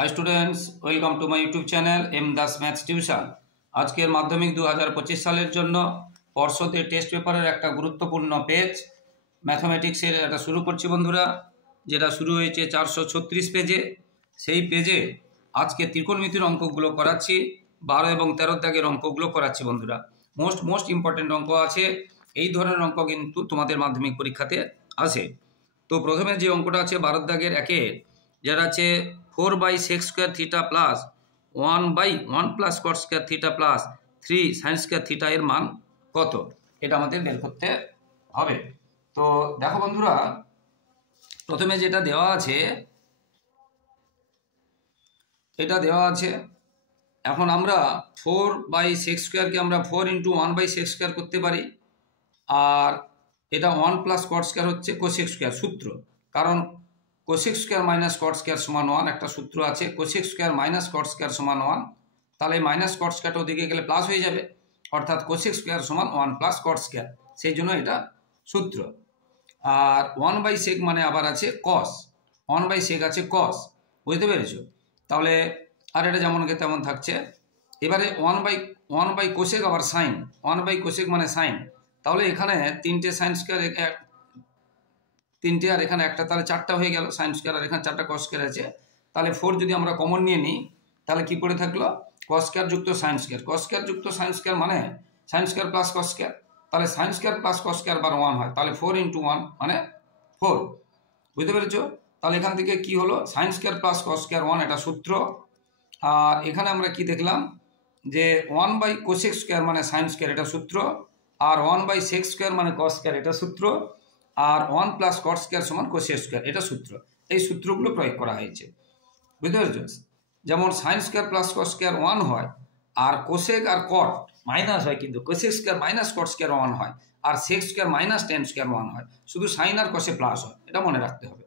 High students welcome to my YouTube channel M Das maths tuition. আজকের মাধ্যমিক 2025 সালের জন্য পর্ষদের টেস্ট পেপারের একটা গুরুত্বপূর্ণ পেজ ম্যাথমেটিক্সের এটা শুরু করছি বন্ধুরা, যেটা শুরু হয়েছে 436 পেজে। সেই পেজে আজকে ত্রিকোণমিতির অঙ্কগুলো করাচ্ছি, 12 এবং 13 দাগের অঙ্কগুলো করাচ্ছি বন্ধুরা। মোস্ট ইম্পর্টেন্ট অঙ্ক আছে, এই ধরনের অঙ্ক কিন্তু তোমাদের মাধ্যমিক পরীক্ষাতে আসে। তো প্রথমে যে অঙ্কটা আছে 12 দাগের একের, যেটা আছে 4/sec square theta plus 1/1 plus cot square theta plus 3 sine square theta এর মান কত, এটা আমাদের বের করতে হবে। তো দেখো বন্ধুরা, প্রথমে যেটা দেওয়া আছে এটা দেওয়া আছে। এখন আমরা 4/sec স্কোয়ারকে আমরা 4 × 1/sec স্কোয়ার করতে পারি, আর এটা 1 প্লাস কট স্কোয়ার হচ্ছে কোসেক স্কোয়ার সূত্র, কারণ cosec square minus cot square সমান 1 একটা সূত্র আছে, cosec square minus cot square সমান 1। তাহলে মাইনাস কট স্কোয়ারটা ওদিকে গেলে প্লাস হয়ে যাবে, অর্থাৎ কোসেক স্কোয়ার সমান 1 প্লাস কট স্কোয়ার, সেই জন্য এটা সূত্র। আর 1/sec মানে আবার আছে কস, 1/sec আছে কস, বুঝতে পেরেছ? তাহলে আর এটা যেমনকে তেমন থাকছে। এবারে 1/cosec আবার সাইন, 1/cosec মানে সাইন, তাহলে এখানে 3টে সাইন স্কোয়ার, 3টে আর এখানে একটা, তাহলে 4টা হয়ে গেল সাইন স্কোয়ার, আর এখানে 4টা কস স্কোয়ার আছে। তাহলে 4 যদি আমরা কমন নিয়ে নিই, তাহলে কি করে থাকলো কস স্কোয়ার যুক্ত সাইন স্কোয়ার, কস স্কোয়ার যুক্ত সাইন স্কোয়ার মানে sine square plus cos square, তাহলে sine square plus cos square বার 1 হয়, তাহলে 4 × 1 মানে 4, বুঝতে পেরেছো? তাহলে এখান থেকে কি হলো, sign square plus cos square 1 এটা সূত্র। আর এখানে আমরা কি দেখলাম যে 1/cosec স্কোয়ার মানে সাইন স্কোয়ার এটা সূত্র, আর 1/sec স্কোয়ার মানে কস স্কোয়ার এটা সূত্র, আর 1 প্লাস কট স্কোয়ার সমান কোসেক স্কোয়ার এটা সূত্র। এই সূত্রগুলো প্রয়োগ করা হয়েছে, বুঝতে পেরেছো? যেমন sine square plus cot square 1 হয়, আর কোসেক আর কট মাইনাস হয়, কিন্তু cosec square minus cot square 1 হয়, আর sec square minus tan square 1 হয়, শুধু সাইন আর কসে প্লাস হয়, এটা মনে রাখতে হবে।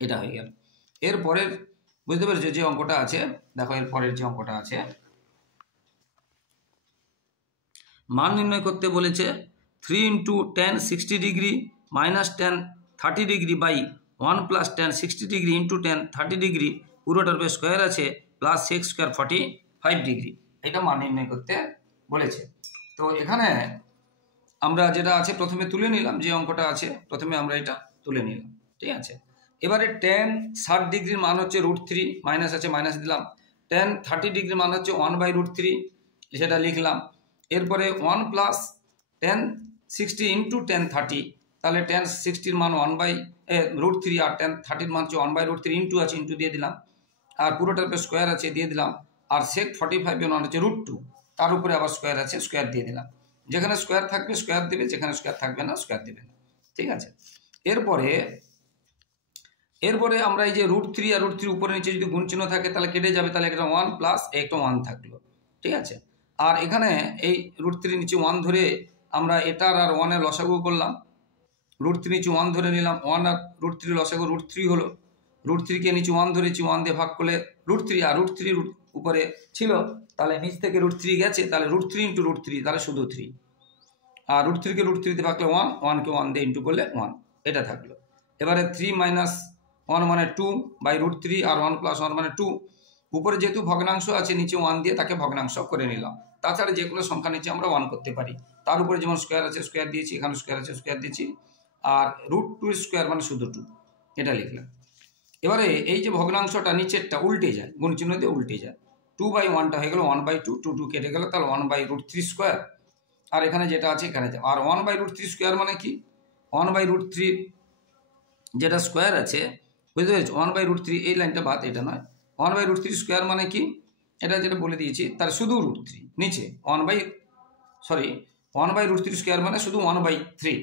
এটা হয়ে গেল। এরপরের বুঝতে পেরেছো যে অঙ্কটা আছে, দেখো এরপরের যে অঙ্কটা আছে, মান নির্ণয় করতে বলেছে 3 × tan 60 degree minus tan 30 degree by 1 plus tan 60 degree into tan 30 degree পুরোটার উপরে স্কোয়ার আছে প্লাস সেক স্কোয়ার 45 ডিগ্রি, এটা মান নির্ণয় করতে বলেছে। তো এখানে আমরা যেটা আছে প্রথমে তুলে নিলাম, যে অঙ্কটা আছে প্রথমে আমরা এটা তুলে নিলাম, ঠিক আছে। এবারে tan 60 ডিগ্রির মান হচ্ছে √3, মাইনাস আছে মাইনাস দিলাম। tan 30 ডিগ্রির মান হচ্ছে 1/√3, সেটা লিখলাম। এরপরে 1 প্লাস tan 60 ইন্টু tan 30, তাহলে tan 60-র মান 1/√3, আর tan 30-র মান হচ্ছে 1/√3, ইন্টু আছে ইন্টু দিয়ে দিলাম, আর পুরোটার উপরে স্কোয়ার আছে দিয়ে দিলাম, আর sec 45-এর মান হচ্ছে √2, তার উপরে আবার স্কোয়ার আছে স্কোয়ার দিয়ে দিলাম। যেখানে স্কোয়ার থাকবে স্কোয়ার দেবে, যেখানে স্কোয়ার থাকবে না স্কোয়ার দেবে না, ঠিক আছে। এরপরে আমরা এই যে √3 আর √3 উপরে নিচে যদি গুণ চিহ্ন থাকে তাহলে কেটে যাবে, তাহলে একটা 1 প্লাস একটা 1 থাকলো, ঠিক আছে। আর এখানে এই √3 নিচে 1 ধরে আমরা এটার আর 1-এর লসাগু করলাম, √3 নিচে 1 ধরে নিলাম, 1 আর √3 লসাগু √3 হলো, √3-কে নিচে 1 ধরেছি, 1 দিয়ে ভাগ করলে √3, আর √3 উপরে ছিল, তাহলে নিচ থেকে √3 গেছে, তাহলে √3 × √3, তাহলে শুধু 3, আর √3-কে √3 দিয়ে ভাগলে 1, 1-কে 1 দিয়ে ইন্টু করলে 1, এটা থাকলো। এবারে 3 - 1 মানে 2/√3, আর 1 + 1 মানে 2, উপরে যেহেতু ভগ্নাংশ আছে নিচে 1 দিয়ে তাকে ভগ্নাংশ করে নিলাম। তাছাড়া যে কোনো সংখ্যা নিচে আমরা 1 করতে পারি, তার উপরে যেমন স্কোয়ার আছে স্কোয়ার দিয়েছি, এখানে স্কোয়ার আছে স্কোয়ার দিয়েছি, আর √2 স্কোয়ার মানে শুধু 2, এটা লিখলাম। এবারে এই যে ভগ্নাংশটা নিচেরটা উল্টে যায়, গুণ চিহ্ন দিয়ে উল্টে যায়, 2/1টা হয়ে গেল 1/2, 2 কেটে গেল, তাহলে 1/√3 স্কোয়ার, আর এখানে যেটা আছে এখানে, আর 1/√3 স্কোয়ার মানে কি, 1/√3 যেটা স্কোয়ার আছে, বুঝতে পেরেছি? 1/√3 এই লাইনটা বাদ, এটা নয়। 1/√3 স্কোয়ার মানে কি, এটা যেটা বলে দিয়েছি, তার শুধু √3 নিচে 1/√3 স্কোয়ার মানে শুধু 1/3,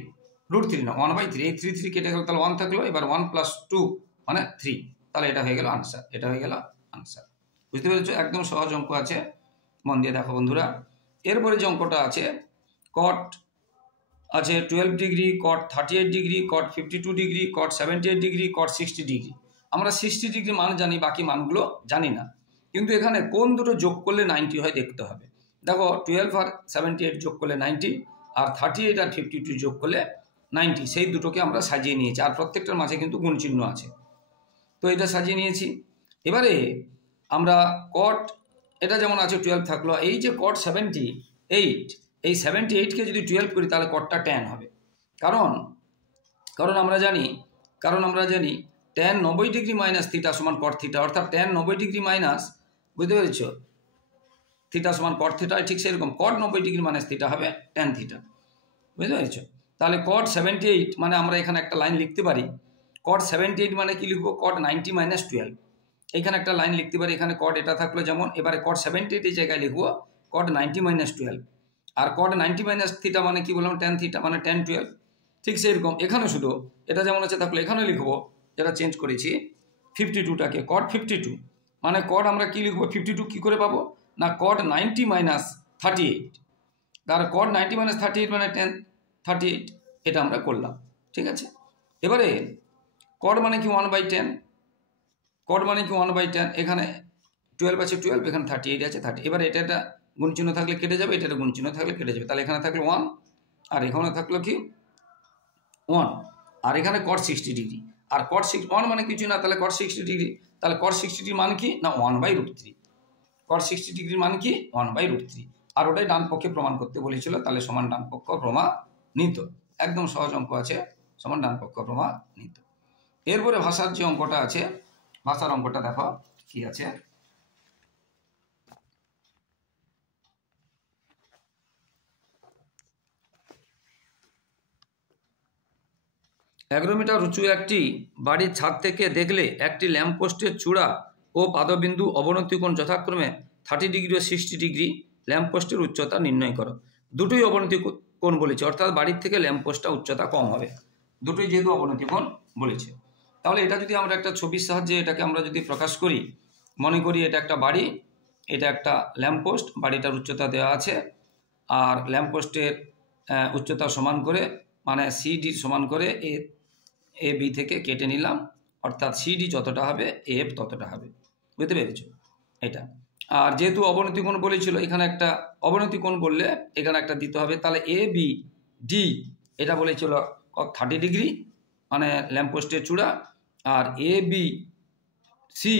√3 না 1/3, এই 3 কেটে গেল, তাহলে 1 থাকলো, এবার 1 + 2 মানে 3, তাহলে এটা হয়ে গেল আনসার, এটা হয়ে গেল আনসার, বুঝতে পেরেছো? একদম সহজ অঙ্ক আছে, মন দিয়ে দেখো বন্ধুরা। এরপরে যে অঙ্কটা আছে, কট আছে 12 ডিগ্রি, কট 38 ডিগ্রি, কট 52 ডিগ্রি, কট 78 ডিগ্রি, কট 60 ডিগ্রি। আমরা 60 ডিগ্রি মান জানি, বাকি মানগুলো জানি না, কিন্তু এখানে কোন দুটো যোগ করলে 90 হয় দেখতে হবে। দেখো 12 আর 78 যোগ করলে 90, আর 38 আর 52 যোগ করলে 90, সেই দুটোকে আমরা সাজিয়ে নিয়েছি, আর প্রত্যেকটার মাঝে কিন্তু গুণ চিহ্ন আছে, তো এটা সাজিয়ে নিয়েছি। এবারে আমরা কট এটা যেমন আছে 12 থাকলো, এই যে কট 78, এই 78কে যদি 12 করি তাহলে কটটা ট্যান হবে। কারণ আমরা জানি ট্যান 90 ডিগ্রি মাইনাস থিটা সমান কট থিটা, অর্থাৎ ট্যান 90 ডিগ্রি মাইনাস, বুঝতে পেরেছ, থিটা সমান কট থিটা, ঠিক সেরকম কট 90 ডিগ্রি মাইনাস থিটা হবে ট্যান থিটা, বুঝতে পেরেছ। তাহলে কট 78 মানে আমরা এখানে একটা লাইন লিখতে পারি, কট 78 মানে কি লিখবো, কট 90 মাইনাস 12, এখানে একটা লাইন লিখতে পারি, এখানে কট এটা থাকলো যেমন, এবারে কট 78 এই জায়গায় লিখবো কট 90 মাইনাস 12, আর কট 90 মাইনাস থিটা মানে কি বললাম, ট্যান থিটা মানে ট্যান 12, ঠিক সেরকম এখানে শুধু এটা যেমন আছে থাকলো, এখানে লিখবো যেটা চেঞ্জ করেছি 52টাকে কট 52, মানে কট আমরা কি লিখবো 52 কি করে পাবো না, কট 90 মাইনাস 38, তার কট 90 মাইনাস 38 মানে ট্যান 38, এটা আমরা করলাম, ঠিক আছে। এবারে কট মানে কি 1/10, কট মানে কি 1/10, এখানে 12 আছে 12, এখানে 38 আছে 30, এবারে এটা গুণচিহ্ন থাকলে কেটে যাবে, এটা গুণচিহ্ন থাকলে কেটে যাবে, তাহলে এখানে থাকলো 1 আর এখানে থাকলো কি 1, আর এখানে কট 60 ডিগ্রি, আর কট 1 মানে কিছু না, তাহলে কট 60 ডিগ্রি, তাহলে কট 60 ডিগ্রি মান কি না 1/√3, কট 60 ডিগ্রির মান কি 1/√3, আর ওটাই ডান পক্ষে প্রমাণ করতে বলেছিল, তাহলে সমান ডান পক্ষ প্রমাণিত, একদম সহজ অঙ্ক আছে, সমান ডান পক্ষ প্রমাণিত। এরপরে ভাষার যে অঙ্কটা আছে, ভাষার অঙ্কটা দেখো কি আছে, এগারো মিটার উঁচু একটি বাড়ির ছাদ থেকে দেখলে একটি ল্যাম্পপোস্টের চূড়া ও পাদবিন্দু অবনতি কোণ যথাক্রমে 30 ডিগ্রি ও 60 ডিগ্রি, ল্যাম্পপোস্টের উচ্চতা নির্ণয় করো। দুটোই অবনতি কোণ বলেছে, অর্থাৎ বাড়ির থেকে ল্যাম্পপোস্টটা উচ্চতা কম হবে, দুটোই যেহেতু অবনতি কোণ বলেছে। তাহলে এটা যদি আমরা একটা ছবির সাহায্যে এটাকে আমরা যদি প্রকাশ করি, মনে করি এটা একটা বাড়ি, এটা একটা ল্যাম্পপোস্ট, বাড়িটার উচ্চতা দেওয়া আছে, আর ল্যাম্পপোস্টের উচ্চতা সমান করে মানে সিডি সমান করে এ বি থেকে কেটে নিলাম, অর্থাৎ সিডি যতটা হবে এফ ততটা হবে, বুঝতে পেরেছো এটা। আর যেহেতু অবনতি কোণ বলেছিল, এখানে একটা অবনতি কোণ বললে এখানে একটা দিতে হবে, তাহলে এ বি ডি এটা বলেছিল 30 ডিগ্রি মানে ল্যাম্পপোস্টের চূড়া, আর এ বি সি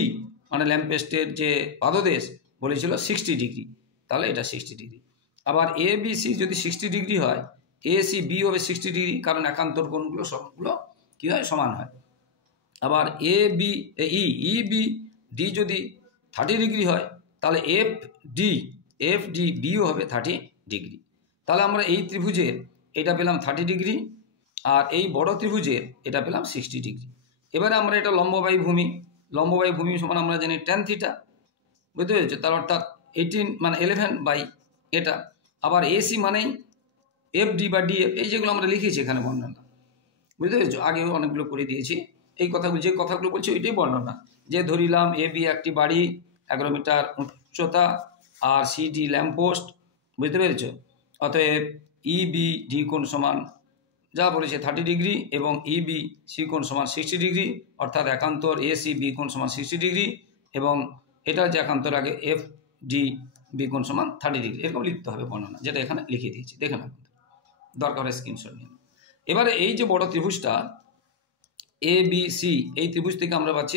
মানে ল্যাম্পপোস্টের যে পাদদেশ বলেছিল 60 ডিগ্রি, তাহলে এটা 60 ডিগ্রি। আবার এ বি সি যদি 60 ডিগ্রি হয়, এ সি বি হবে 60 ডিগ্রি, কারণ একান্তর কোণগুলো সবগুলো কী হয় সমান হয়। আবার A B E B D যদি 30 ডিগ্রি হয়, তাহলে এফ ডি বিও হবে 30 ডিগ্রি। তাহলে আমরা এই ত্রিভুজের এটা পেলাম 30 ডিগ্রি, আর এই বড় ত্রিভুজের এটা পেলাম 60 ডিগ্রি। এবারে আমরা এটা লম্ব বাই ভূমি সমান আমরা জানি ট্যান থিটা, বুঝতে পেরেছো, তার অর্থাৎ 18 মানে 11 বাই এটা। আবার এসি মানেই এফ ডি বা ডিএফ, এই যেগুলো আমরা লিখেছি এখানে বর্ণনা, বুঝতে পেরেছো, আগেও অনেকগুলো করে দিয়েছি, এই কথাগুলো যে কথাগুলো বলছি ওইটাই বর্ণনা, যে ধরিলাম এ বি একটি বাড়ি 11 মিটার উচ্চতা, আর সিডি ল্যাম্পপোস্ট, বুঝতে পেরেছো, অতএব ইবি ডি কোণ সমান যা বলেছে 30 ডিগ্রি এবং ইবি সি কোণ সমান 60 ডিগ্রি, অর্থাৎ একান্তর এ সি বি কোণ সমান 60 ডিগ্রি, এবং এটার যে একান্তর আগে এফ ডি বি কোণ সমান 30 ডিগ্রি, এরকম লিখতে হবে বর্ণনা, যেটা এখানে লিখে দিয়েছি, দেখে না দরকার হয় স্ক্রিনশট নিন। এবারে এই যে বড় ত্রিভুজটা এ বি সি, এই ত্রিভুজ থেকে আমরা পাচ্ছি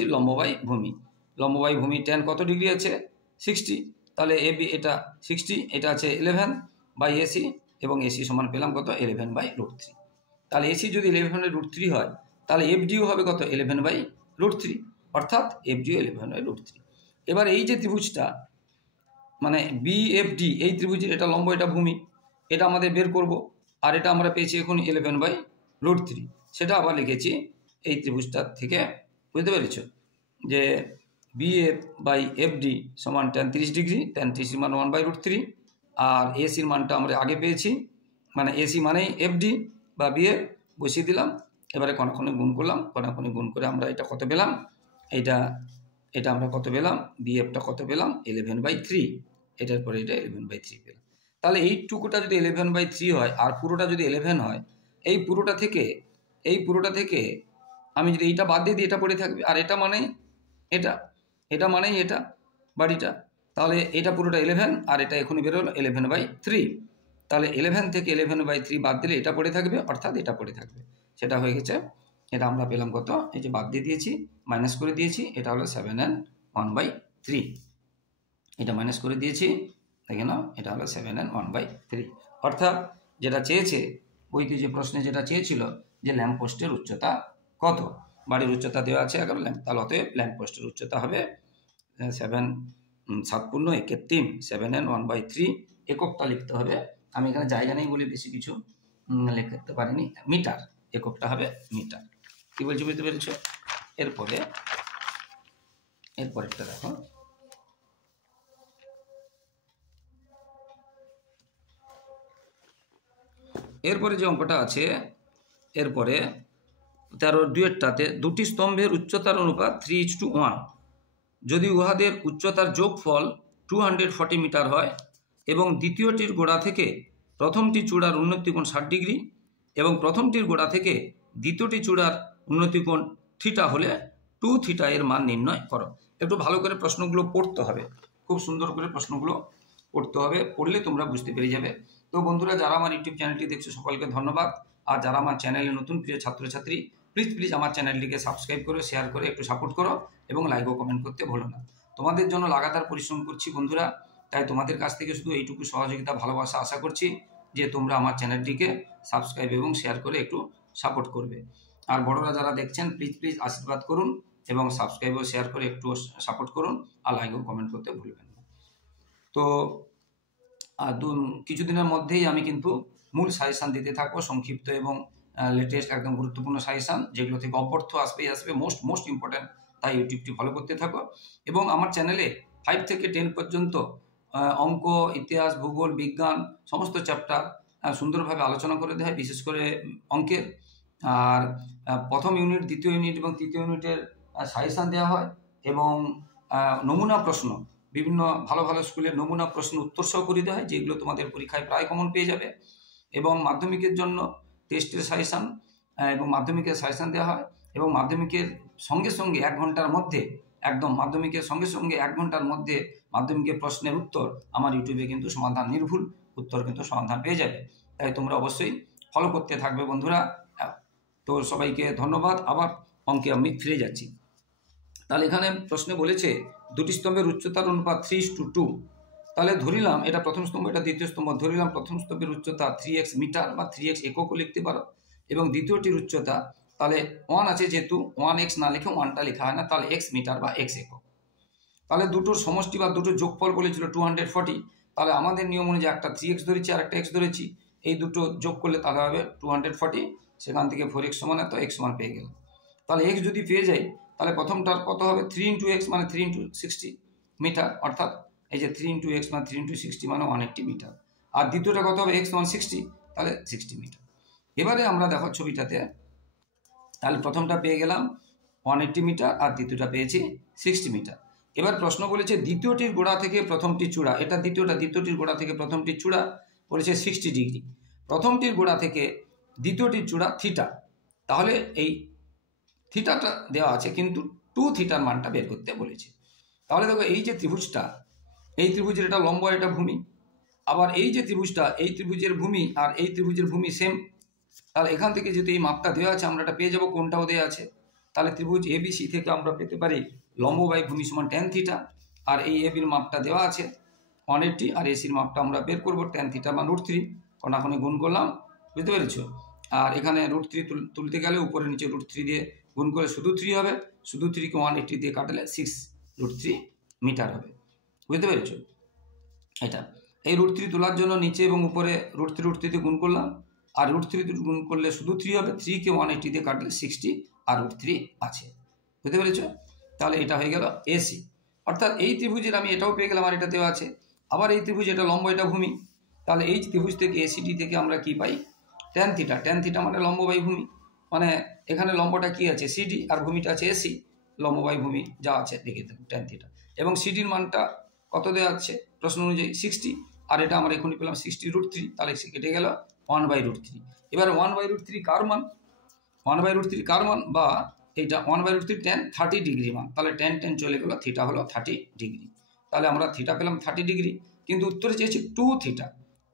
লম্ববাই ভূমি ট্যান কত ডিগ্রি আছে 60, তাহলে এ বি এটা 60, এটা আছে 11 বাই এসি, এবং এসি সমান পেলাম কত 11/√3, তাহলে এসি যদি 11/√3 হয়, তাহলে এফডিও হবে কত 11/√3, অর্থাৎ এফডিও 11/√3। এবার এই যে ত্রিভুজটা মানে বিএফডি, এই ত্রিভুজের এটা লম্ব এটা ভূমি, এটা আমাদের বের করব, আর এটা আমরা পেয়েছি এখন 11/√3, সেটা আবার লিখেছি এই ত্রিভুজটার থেকে, বুঝতে পেরেছ, যে বিএফ বাই এফডি সমান ট্যান 30 ডিগ্রি, ট্যান 30 মান 1/√3, আর এসির মানটা আমরা আগে পেয়েছি, মানে এসি মানেই এফডি বা বিএফ বসিয়ে দিলাম, এবারে কনক্ষণে গুণ করলাম, কনক্ষণে গুণ করে আমরা এটা কত পেলাম, এটা আমরা কত পেলাম, বিএফটা কত পেলাম 11/3, এটার পরে এটা 11/3 পেলাম। তাহলে এইটুকুটা যদি 11/3 হয় আর পুরোটা যদি 11 হয়, এই পুরোটা থেকে আমি যদি এইটা বাদ দিয়ে দিই এটা পড়ে থাকবে, আর এটা মানেই এটা মানেই এটা বাড়িটা, তাহলে এটা পুরোটা 11 আর এটা এখনই বেরোলো 11/3, তাহলে 11 থেকে 11/3 বাদ দিলে এটা পড়ে থাকবে, অর্থাৎ এটা পড়ে থাকবে, সেটা হয়ে গেছে, এটা আমরা পেলাম কত, এই যে বাদ দিয়ে দিয়েছি মাইনাস করে দিয়েছি, এটা হলো 7 and 1/3। এটা মাইনাস করে দিয়েছি, দেখে নাও এটা হলো 7n 1/3। অর্থাৎ যেটা চেয়েছে বইতে, যে প্রশ্নে যেটা চেয়েছিল যে ল্যাম্প পোস্টের উচ্চতা কত, বাড়ির উচ্চতা দেওয়া আছে 11 ল্যাম্প, তাহলে অতএব ল্যাম্প পোস্টের উচ্চতা হবে 7 7×1 7n 1/3। এককটা লিখতে হবে, আমি এখানে জায়গা নেই বলে বেশি কিছু লিখতে পারিনি, মিটার, এককটা হবে মিটার। কি বলছি বুঝতে পেরেছ? এরপরেরটা দেখো, এরপরে যে অঙ্কটা আছে, এরপরে 13-2টাতে দুটি স্তম্ভের উচ্চতার অনুপাত 3:1, যদি উহাদের উচ্চতার যোগফল 240 মিটার হয় এবং দ্বিতীয়টির গোড়া থেকে প্রথমটি চূড়ার উন্নতি কোণ 60 ডিগ্রি এবং প্রথমটির গোড়া থেকে দ্বিতীয়টি চূড়ার উন্নতি কোণ থিটা হলে 2 থিটা এর মান নির্ণয় করো। একটু ভালো করে প্রশ্নগুলো পড়তে হবে, খুব সুন্দর করে প্রশ্নগুলো পড়তে হবে, পড়লে তোমরা বুঝতে পেরে যাবে। তো বন্ধুরা, যারা আমার ইউটিউব চ্যানেলটি দেখছো সকলকে ধন্যবাদ। আর যারা আমার চ্যানেলে নতুন প্রিয় ছাত্রছাত্রী, প্লিজ আমার চ্যানেলটিকে সাবস্ক্রাইব করো, শেয়ার করে একটু সাপোর্ট করো এবং লাইক ও কমেন্ট করতে ভুলো না। তোমাদের জন্য লাগাতার পরিশ্রম করছি বন্ধুরা, তাই তোমাদের কাছ থেকে শুধু এইটুকু সহযোগিতা, ভালোবাসা আশা করছি যে তোমরা আমার চ্যানেলটিকে সাবস্ক্রাইব এবং শেয়ার করে একটু সাপোর্ট করবে। আর বড়রা যারা দেখছেন প্লিজ আশীর্বাদ করুন এবং সাবস্ক্রাইব ও শেয়ার করে একটু সাপোর্ট করুন, আর লাইক ও কমেন্ট করতে ভুলবেন না। তো কিছুদিনের মধ্যেই আমি কিন্তু মূল সাজেশান দিতে থাকবো, সংক্ষিপ্ত এবং লেটেস্ট একদম গুরুত্বপূর্ণ সাজেশান, যেগুলো থেকে অপর্থ আসবে মোস্ট ইম্পর্ট্যান্ট। তাই ইউটিউবটি ফলো করতে থাকো এবং আমার চ্যানেলে 5 থেকে 10 পর্যন্ত অঙ্ক, ইতিহাস, ভূগোল, বিজ্ঞান সমস্ত চ্যাপ্টার সুন্দরভাবে আলোচনা করে দেওয়া হয়, বিশেষ করে অঙ্কের। আর প্রথম ইউনিট, দ্বিতীয় ইউনিট এবং তৃতীয় ইউনিটের সাজেশান দেওয়া হয় এবং নমুনা প্রশ্ন, বিভিন্ন ভালো স্কুলের নমুনা প্রশ্ন উত্তর সহ করে দেওয়া হয়, যেগুলো তোমাদের পরীক্ষায় প্রায় কমন পেয়ে যাবে। এবং মাধ্যমিকের জন্য টেস্টের সাজেশান এবং মাধ্যমিকের সাজেশান দেওয়া হয় এবং মাধ্যমিকের সঙ্গে 1 ঘন্টার মধ্যে, একদম মাধ্যমিকের সঙ্গে 1 ঘন্টার মধ্যে মাধ্যমিকের প্রশ্নের উত্তর আমার ইউটিউবে কিন্তু সমাধান, নির্ভুল উত্তর কিন্তু সমাধান পেয়ে যাবে। তাই তোমরা অবশ্যই ফলো করতে থাকবে বন্ধুরা। তো সবাইকে ধন্যবাদ। আবার অঙ্কে আমি ফিরে যাচ্ছি। তাহলে এখানে প্রশ্নে বলেছে দুটি স্তম্ভের উচ্চতার অনুপাত 3:2। তাহলে ধরিলাম এটা প্রথম স্তম্ভ, এটা দ্বিতীয় স্তম্ভ। ধরিলাম প্রথম স্তম্ভের উচ্চতা 3x মিটার বা 3x এককও লিখতে পারো, এবং দ্বিতীয়টির উচ্চতা, তাহলে 1 আছে যেহেতু 1x না লিখে 1টা লেখা হয় না, তাহলে x মিটার বা x একক। তাহলে দুটোর সমষ্টি বা দুটোর যোগফল বলেছিল 240। তাহলে আমাদের নিয়ম অনুযায়ী একটা 3x ধরেছি আর একটা x ধরেছি, এই দুটো যোগ করলে তাহলে হবে 240। সেখান থেকে 4x সমান এত, x সমান পেয়ে গেল। তাহলে x যদি পেয়ে যাই, তাহলে প্রথমটার কত হবে 3 × x মানে 3 × 60 মিটার, অর্থাৎ এই যে 3 × x মানে 3 × 60 মানে 180 মিটার। আর দ্বিতীয়টা কত হবে, x সমান 60, তাহলে 60 মিটার। এবারে আমরা দেখো ছবিটাতে, তাহলে প্রথমটা পেয়ে গেলাম 180 মিটার আর দ্বিতীয়টা পেয়েছি 60 মিটার। এবার প্রশ্ন বলেছে দ্বিতীয়টির গোড়া থেকে প্রথমটি চূড়া, এটা দ্বিতীয়টির গোড়া থেকে প্রথমটির চূড়া বলেছে 60 ডিগ্রি, প্রথমটির গোড়া থেকে দ্বিতীয়টির চূড়া থিটা। তাহলে এই থিটাটা দেওয়া আছে, কিন্তু 2 থিটার মানটা বের করতে বলেছে। তাহলে দেখো এই যে ত্রিভুজটা, এই ত্রিভুজের এটা লম্ব, এটা ভূমি, আবার এই যে ত্রিভুজটা, এই ত্রিভুজের ভূমি আর এই ত্রিভুজের ভূমি সেম। তাহলে এখান থেকে যদি এই মাপটা দেওয়া আছে, আমরা এটা পেয়ে যাবো, কোনটাও দেওয়া আছে। তাহলে ত্রিভুজ ABC থেকে আমরা পেতে পারি লম্ব বাই ভূমি সমান tan থিটা, আর এই ABর মাপটা দেওয়া আছে 180, আর ACর মাপটা আমরা বের করবো tan থিটা বা √3, কোনাকুনি গুণ করলাম, বুঝতে পেরেছো। আর এখানে √3 তুলতে গেলে উপরে নিচে √3 দিয়ে গুণ করে শুধু 3 হবে, শুধু 3কে 180 দিয়ে কাটলে 6√3 মিটার হবে, বুঝতে পেরেছো। এটা এই √3 তোলার জন্য নিচে এবং উপরে √3 দিয়ে গুণ করলাম, আর √3 দিয়ে গুণ করলে শুধু 3 হবে, 3কে 180 দিয়ে কাটলে 60 আর √3 আছে, বুঝতে পেরেছো। তাহলে এটা হয়ে গেল AC, অর্থাৎ এই ত্রিভুজের আমি এটাও পেয়ে গেলাম আর এটা দেওয়া আছে। আবার এই ত্রিভুজ, এটা লম্ব, এটা ভূমি, তাহলে এই ত্রিভুজ থেকে ACD থেকে আমরা কি পাই, tan থিটা। tan থিটা মানে লম্ব বাই ভূমি, মানে এখানে লম্বটা কি আছে CD আর ভূমিটা আছে AC, লম্ব বাই ভূমি যা আছে দেখে দেবো tan থিটা। এবং CDর মানটা কত দেওয়া আছে প্রশ্ন অনুযায়ী 60, আর এটা আমরা এখনই পেলাম 60√3, তাহলে কেটে গেল 1/√3। এবার 1/√3 কার মান, 1/√3 কার মান, বা এইটা 1/√3 tan 30 ডিগ্রি মান। তাহলে tan চলে গেল, থিটা হলো 30 ডিগ্রি। তাহলে আমরা থিটা পেলাম 30 ডিগ্রি, কিন্তু উত্তরে চেয়েছি 2 থিটা,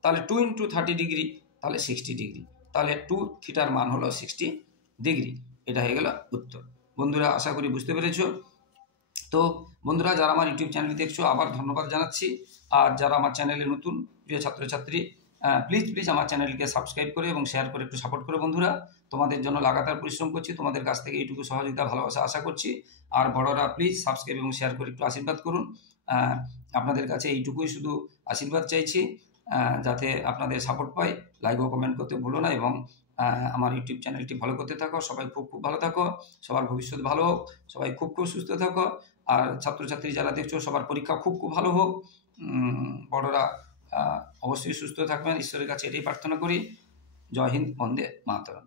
তাহলে 2 × 30 ডিগ্রি, তাহলে 60 ডিগ্রি। তাহলে 2 থিটার মান হলো 60 ডিগ্রি। এটা হয়ে গেল উত্তর। বন্ধুরা, আশা করি বুঝতে পেরেছো। তো বন্ধুরা, যারা আমার ইউটিউব চ্যানেল দেখছো আবার ধন্যবাদ জানাচ্ছি। আর যারা আমার চ্যানেলে নতুন প্রিয় ছাত্রছাত্রী, প্লিজ আমার চ্যানেলকে সাবস্ক্রাইব করে এবং শেয়ার করে একটু সাপোর্ট করে বন্ধুরা। তোমাদের জন্য লাগাতার পরিশ্রম করছি, তোমাদের কাছ থেকে এইটুকু সহযোগিতা ভালোবাসা আশা করছি। আর বড়রা প্লিজ সাবস্ক্রাইব এবং শেয়ার করে একটু আশীর্বাদ করুন। আপনাদের কাছে এইটুকুই শুধু আশীর্বাদ চাইছি, যাতে আপনাদের সাপোর্ট পাই। লাইক ও কমেন্ট করতে ভুলো না এবং আমার ইউটিউব চ্যানেলটি ফলো করতে থাকো। সবাই খুব ভালো থাকো, সবার ভবিষ্যৎ ভালো হোক, সবাই খুব সুস্থ থাকো। আর ছাত্রছাত্রী যারা দেখছো সবার পরীক্ষা খুব ভালো হোক। বড়রা অবশ্যই সুস্থ থাকবেন, ঈশ্বরের কাছে এটাই প্রার্থনা করি। জয় হিন্দ, বন্দে মাতরম।